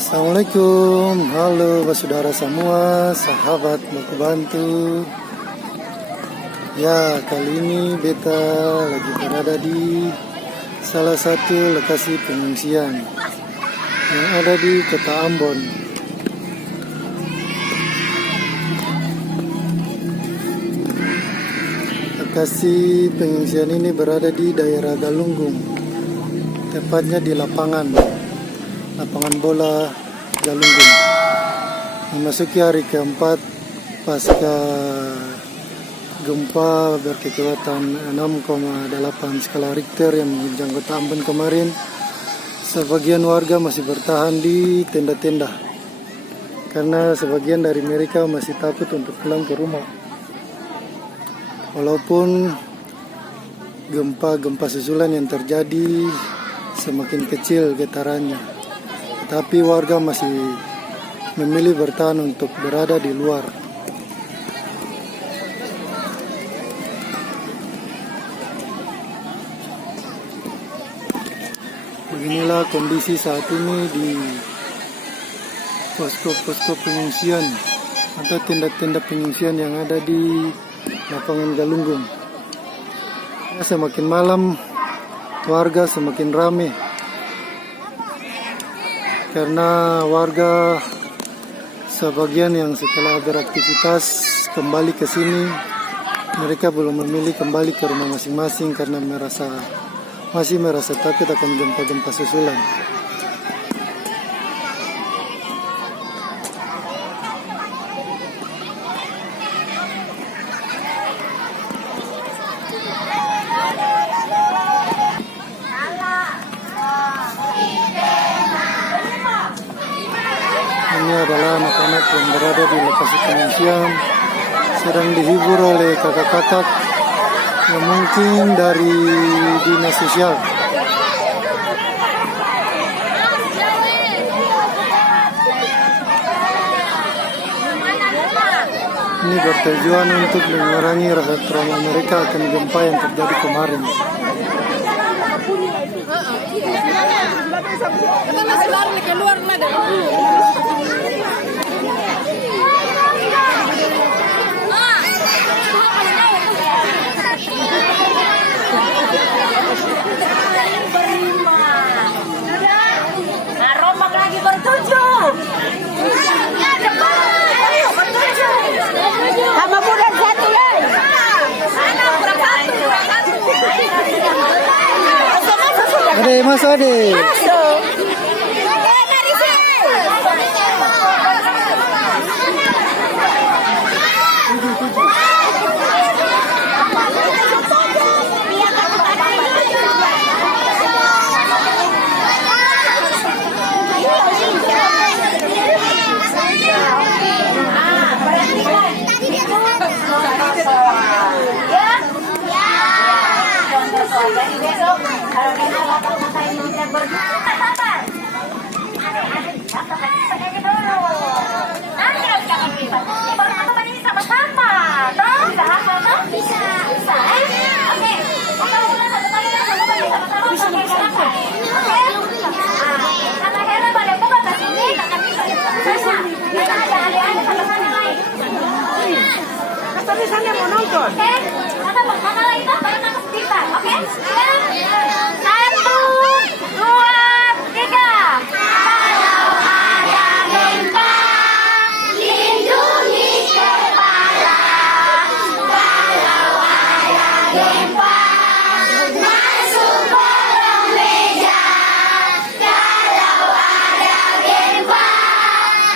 Assalamualaikum, halo saudara semua, sahabat Baku Bantu. Ya, kali ini beta lagi berada di salah satu lokasi pengungsian yang ada di Kota Ambon. Lokasi pengungsian ini berada di daerah Galunggung, tepatnya di lapangan bola Galunggung. Memasuki hari keempat pasca gempa berkekuatan 6,8 skala Richter yang mengguncang Kota Ambon kemarin. Sebagian warga masih bertahan di tenda-tenda karena sebagian dari mereka masih takut untuk pulang ke rumah. Walaupun gempa-gempa susulan yang terjadi semakin kecil getarannya, tapi warga masih memilih bertahan untuk berada di luar. Beginilah kondisi saat ini di posko-posko pengungsian atau tenda-tenda pengungsian yang ada di lapangan Galunggung. Ya, semakin malam warga semakin ramai, karena warga sebagian yang setelah beraktivitas kembali ke sini, mereka belum memilih kembali ke rumah masing-masing karena masih merasa takut akan gempa-gempa susulan. Ini adalah anak-anak yang berada di lokasi pengungsian, sedang dihibur oleh kakak-kakak yang mungkin dari dinas sosial. Ini bertujuan untuk mengurangi rasa trauma mereka akan gempa yang terjadi kemarin. Kita masih lari keluar Rombak lagi bertuju. Sama bulan satu lagi. Ade, mas ade. Masuk. Jadi besok kalau kita bakal masa ini tidak berguna, apa? Adik dulu. Nanti kalau kita beribat, baru ini sama-sama. Toh, bisa hafal toh? Bisa. Bisa, Oke. Kalau udah satu kali sama-sama bisa apa? Oke. Karena Hera pada bukan ke sini, akan bisa sama. Kita ada adik-adik sama-sama lain. Tapi sana mau nonton. Oke. Kakak lagi toh, baru kakak sebentar. Oke. 1, 2, 3. Kalau ada gempa, lindungi kepala. Kalau ada gempa, masuk kolong meja. Kalau ada gempa,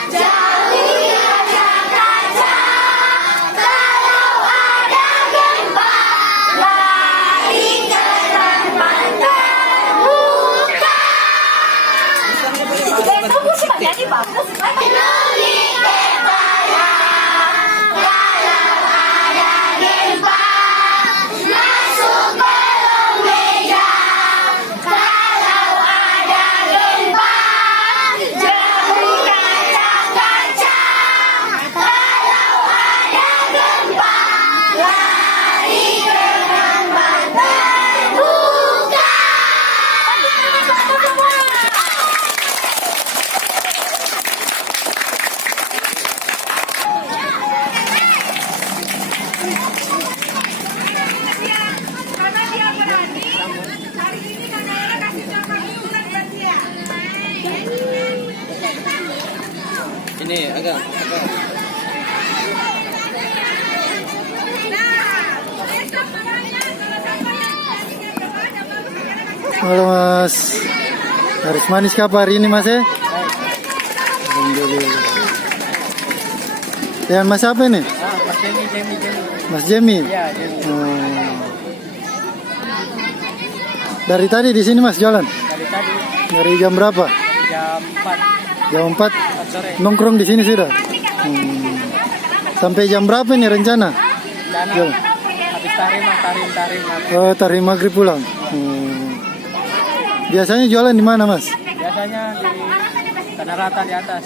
jauhi kaca-kaca. Kalau ada gempa, lari ke Ini agak. Halo Mas. Harus manis kah hari ini Mas ya? Alhamdulillah. Dan Mas apa ini? Mas Jemi. Mas Jemi. Iya, Jemi. Dari tadi di sini Mas jualan? Dari tadi Dari jam berapa? jam 4 Jam 4 sore. nongkrong di sini sudah. Sampai jam berapa nih rencana? Dan Jualan. habis tarim. Oh, tarik maghrib pulang. Biasanya jualan di mana Mas? Biasanya di Tanah Rata di atas.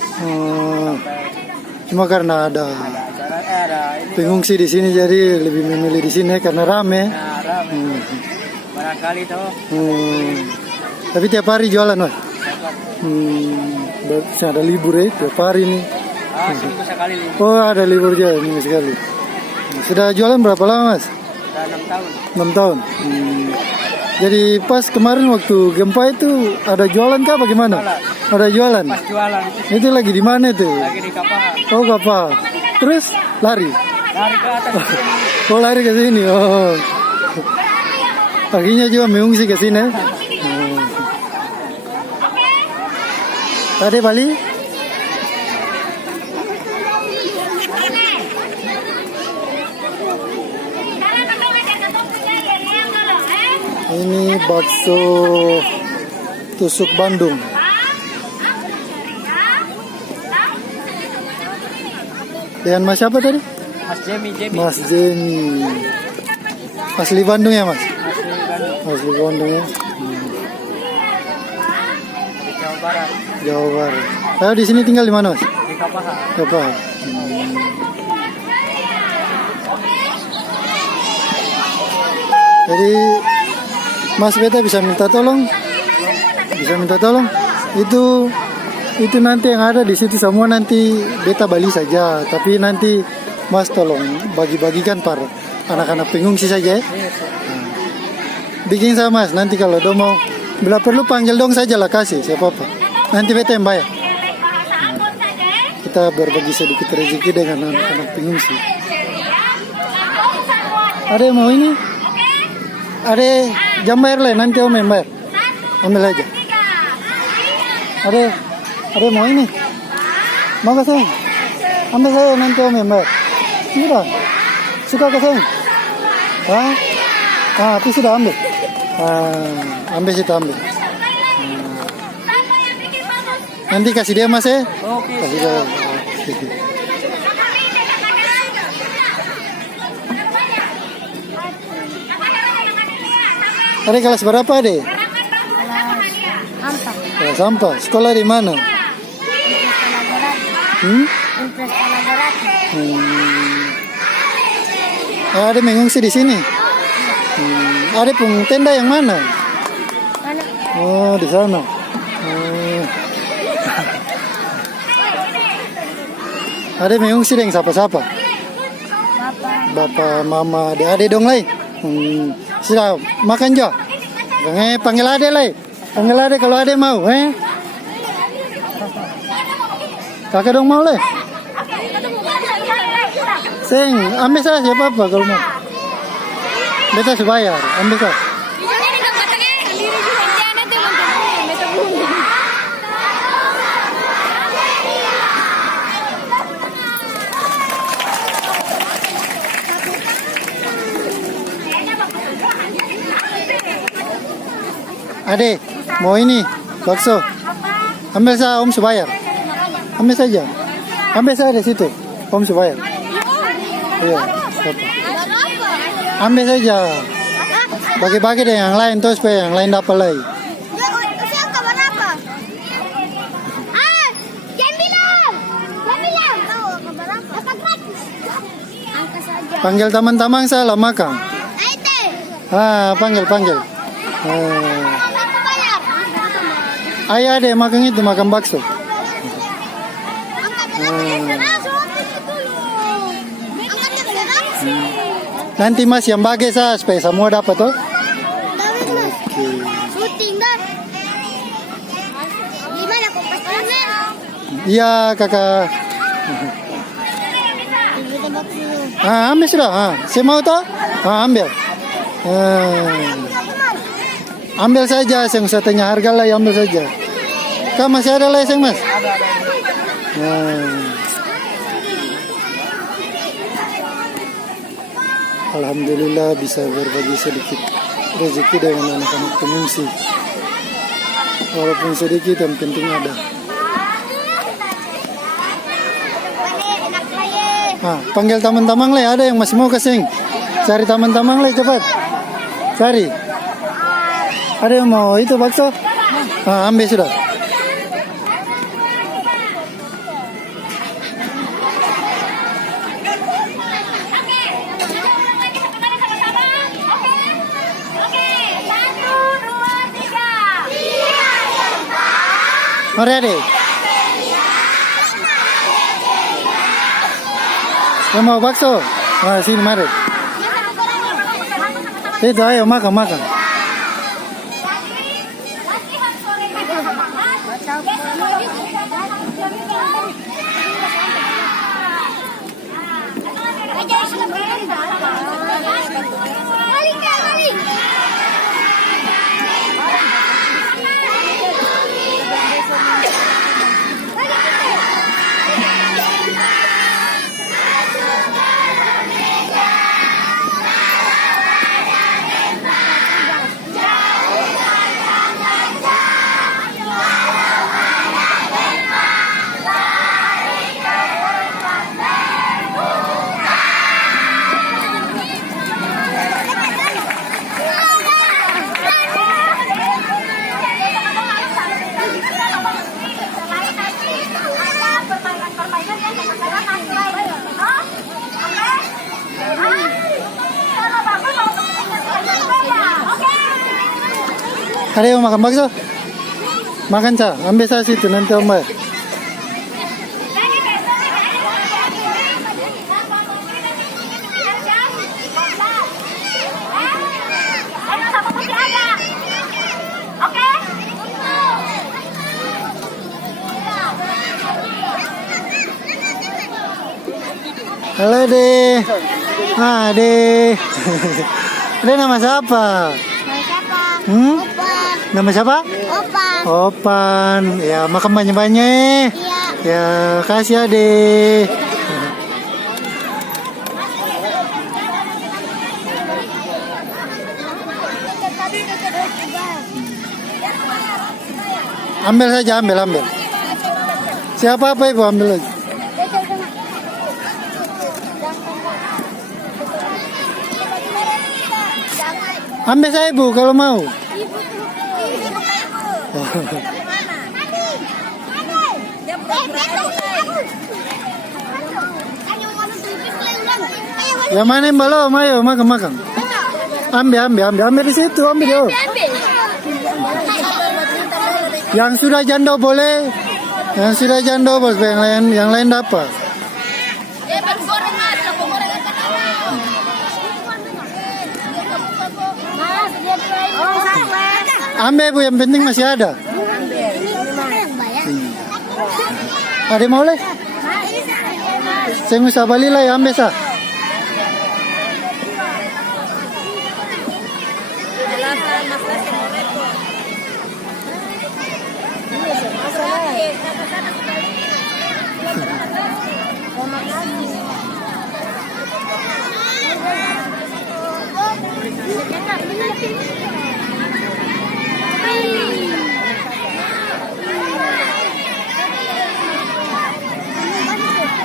Cuma karena ada Ada ini pengungsi di sini jadi lebih memilih di sini karena rame. nah, ramai. Barangkali tuh Tapi tiap hari jualan Mas. Berarti ada libur ya tiap hari nih. seminggu sekali libur. Oh, ada libur juga minggu sekali. Sudah jualan berapa lama Mas? Sudah 6 tahun. 6 tahun. Jadi pas kemarin waktu gempa itu ada jualan kah bagaimana? Ada jualan. Pas jualan Itu lagi di mana itu? lagi di Kapaha. Oh, kapal. Terus lari. Lari ke atas sini. Oh, lari ke sini. Oh. Paginya juga mengungsi ke sini. Tadi Bali? Ini bakso tusuk Bandung. Dengan Mas siapa tadi? Mas Jemi. Mas Jemi. Asli Bandung ya Mas? Asli Bandung. Asli Bandung ya. Di Jawa Barat. Jawa Barat. Ayo di sini tinggal di mana Mas? Di Kapaha. Apa? Jadi Mas beta bisa minta tolong? Bisa minta tolong? Itu nanti yang ada di situ semua nanti beta beli saja. Tapi nanti Mas tolong bagi-bagikan para anak-anak pengungsi saja ya. Bikin sama Mas. Nanti kalau do mau bila perlu panggil dong saja lah kasih siapa apa. Nanti beta yang bayar. Kita berbagi sedikit rezeki dengan anak-anak pengungsi. Ada yang mau ini? Ada jam bayar lah, nanti om yang bayar. Ambil aja. Ada yang mau ini? Mau ke sayang? Ambil saya nanti om yang bayar. Sudah. Suka ke sayang? Tapi sudah ambil. Ambil situ ambil. Nanti kasih dia Mas ya. Oke. Kasih dia. Ada kelas berapa deh? Kelas sampah. Sekolah di mana? Ada mengungsi di sini. Ada pun tenda yang mana? Oh, di sana. Ada mengungsi dengan siapa-siapa? Bapak, mama, adik dong lain. Sudah makan jo. Panggil adik lain. Panggil adik kalau adik mau. Kakak dong mau leh. Seng, ambil saya siapa apa kalau mau. Beta sebayar, ambil saya. Adek, mau ini bakso. Ambil saya, om sebayar. Ambil saja. Ambil saya di situ, om sebayar. Iya, ambil saja. Bagi-bagi dengan yang lain tuh supaya yang lain dapat lagi. Panggil teman-teman saya lah makan. Panggil. Ayo deh makan itu, makan bakso. Nanti Mas yang bagi saya supaya semua dapat tuh. Iya kakak. Ambil sudah. Saya mau toh? Ambil. Ambil saja, saya usah tanya harga lah, ambil saja. Kak, masih ada lah, Mas? Alhamdulillah bisa berbagi sedikit rezeki dengan anak-anak pengungsi. Walaupun sedikit, yang penting ada. Panggil teman-teman lah, ada yang masih mau kesing. Cari teman-teman lah cepat. Cari. Ada yang mau itu bakso? Ambil sudah. Mari adik. Yang mau bakso? Sini mari. Itu ayo makan. Ada yang makan bakso? Makan Ca, ambil saya situ nanti Om bayar. Halo deh. Deh. Deh nama siapa? Nama siapa? Opan. Ya, makan banyak-banyak. Ya, kasih Ade. Ambil saja, ambil. Siapa apa Ibu ambil aja. Ambil saya Ibu kalau mau. Yang mana yang belum? Ayo makan. Ambil di situ, ambil dia. Yang sudah janda boleh, yang lain dapat. Ambil Bu, yang penting masih ada. Ada mau leh? Saya usah balik lah ya, ambil sah.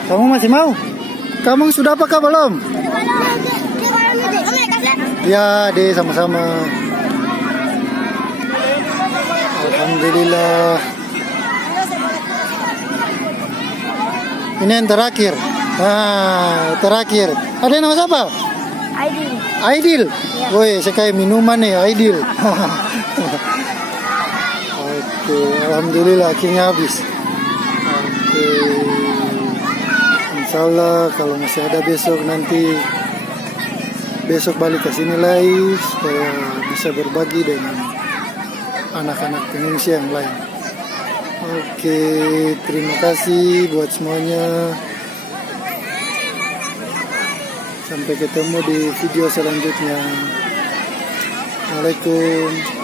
Kamu masih mau? Kamu sudah apakah belum? Ya, deh sama-sama. Alhamdulillah. Ini yang terakhir. Terakhir. Ada nama siapa? Aidil. Woi, saya kayak minuman nih, Aidil. Oke, alhamdulillah akhirnya habis. Oke. Insyaallah kalau masih ada besok balik ke sini lagi supaya bisa berbagi dengan anak-anak pengungsi yang lain. Oke, terima kasih buat semuanya. Sampai ketemu di video selanjutnya. Assalamualaikum.